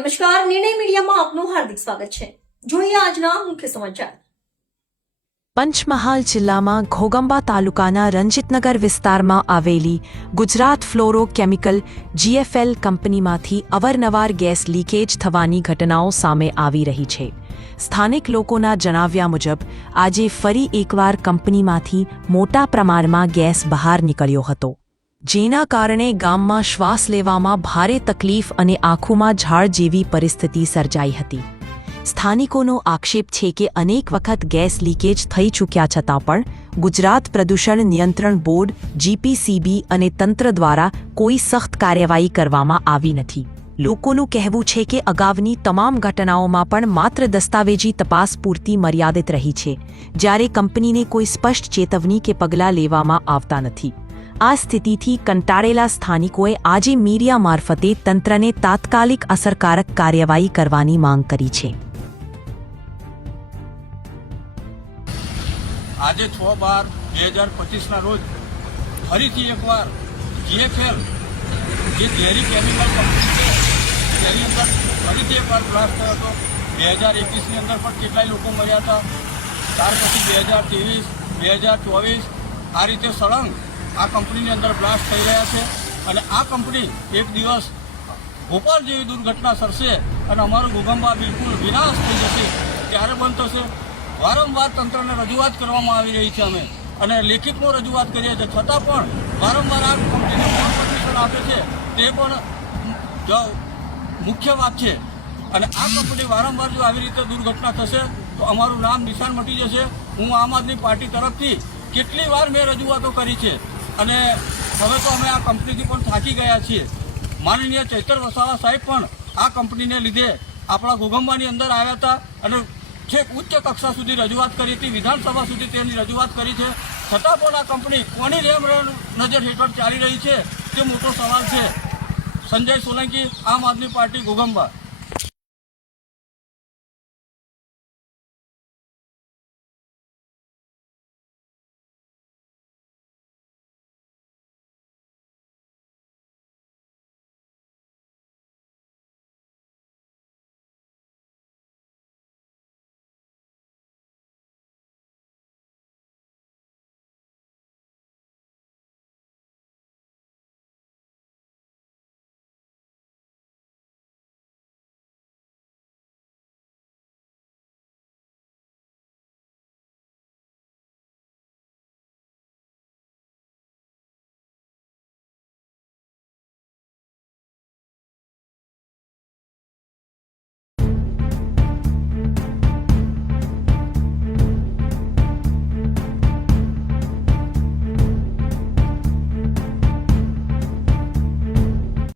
નમસ્કાર, નિર્ણય મીડિયામાં આપનું હાર્દિક સ્વાગત છે। જોઈએ આજના મુખ્ય સમાચાર। પંચમહાલ જિલ્લામાં ઘોગંબા તાલુકાના રંજીતનગર વિસ્તારમાં આવેલી ગુજરાત ફ્લોરો કેમિકલ GFL કંપનીમાંથી અવારનવાર ગેસ લીકેજ થવાની ઘટનાઓ સામે આવી રહી છે। સ્થાનિક લોકોના જણાવ્યા મુજબ આજે ફરી એકવાર કંપનીમાંથી મોટા પ્રમાણમાં ગેસ બહાર નીકળ્યો હતો, જેના કારણે ગામમાં શ્વાસ લેવામાં ભારે તકલીફ અને આંખોમાં ઝાડ જેવી પરિસ્થિતિ સર્જાઈ હતી। સ્થાનિકોનો આક્ષેપ છે કે અનેક વખત ગેસ લીકેજ થઈ ચૂક્યા છતાં પણ ગુજરાત પ્રદૂષણ નિયંત્રણ બોર્ડ GPCB અને તંત્ર દ્વારા કોઈ સખ્ત કાર્યવાહી કરવામાં આવી નથી। લોકોનું કહેવું છે કે અગાઉની તમામ ઘટનાઓમાં પણ માત્ર દસ્તાવેજી તપાસ પૂરતી મર્યાદિત રહી છે, જ્યારે કંપનીને કોઈ સ્પષ્ટ ચેતવણી કે પગલાં લેવામાં આવતા નથી। આ સ્થિતિથી કંટાળેલા સ્થાનિકોએ આજે મીડિયા મારફતે તંત્રને તાત્કાલિક અસરકારક કાર્યવાહી કરવાની માંગ કરી છે। આજે 6/12/2025 રોજ ફરીથી એકવાર GFL જે ઝેરી કેમિકલ કંપની છે તેની અંદર ફરીથી એકવાર બ્લાસ્ટ થયો હતો। 2021ની અંદર પણ કેટલાય લોકો મર્યા હતા। ત્યાર પછી 2023, 2024 આ રીતે સળંગ આ કંપનીની અંદર બ્લાસ્ટ થઈ રહ્યા છે અને આ કંપની એક દિવસ ભોપાલ જેવી દુર્ઘટના સરશે અને અમારું ઘોગંબા બિલકુલ વિનાશ થઈ જશે ત્યારે બંધ થશે। વારંવાર તંત્રને રજૂઆત કરવામાં આવી રહી છે અમે અને લેખિતમાં રજૂઆત કરીએ છીએ, છતાં પણ વારંવાર આ કંપનીને કોણ પરમિશન આપે છે તે પણ મુખ્ય વાત છે અને આ કંપની વારંવાર જો આવી રીતે દુર્ઘટના થશે તો અમારું નામ નિશાન મટી જશે। હું આમ આદમી પાર્ટી તરફથી કેટલી વાર મેં રજૂઆતો કરી છે અને હવે તો અમે આ કંપનીથી પણ થાકી ગયા છીએ। માનનીય ચૈતર વસાવા સાહેબ પણ આ કંપનીને લીધે આપણા ઘોગંબાની અંદર આવ્યા હતા અને છેક ઉચ્ચ કક્ષા સુધી રજૂઆત કરી હતી, વિધાનસભા સુધી તેની રજૂઆત કરી છે, છતાં પણ આ કંપની કોની રેમ નજર હેઠળ ચાલી રહી છે તે મોટો સવાલ છે। સંજય સોલંકી, આમ આદમી પાર્ટી, ઘોગંબા।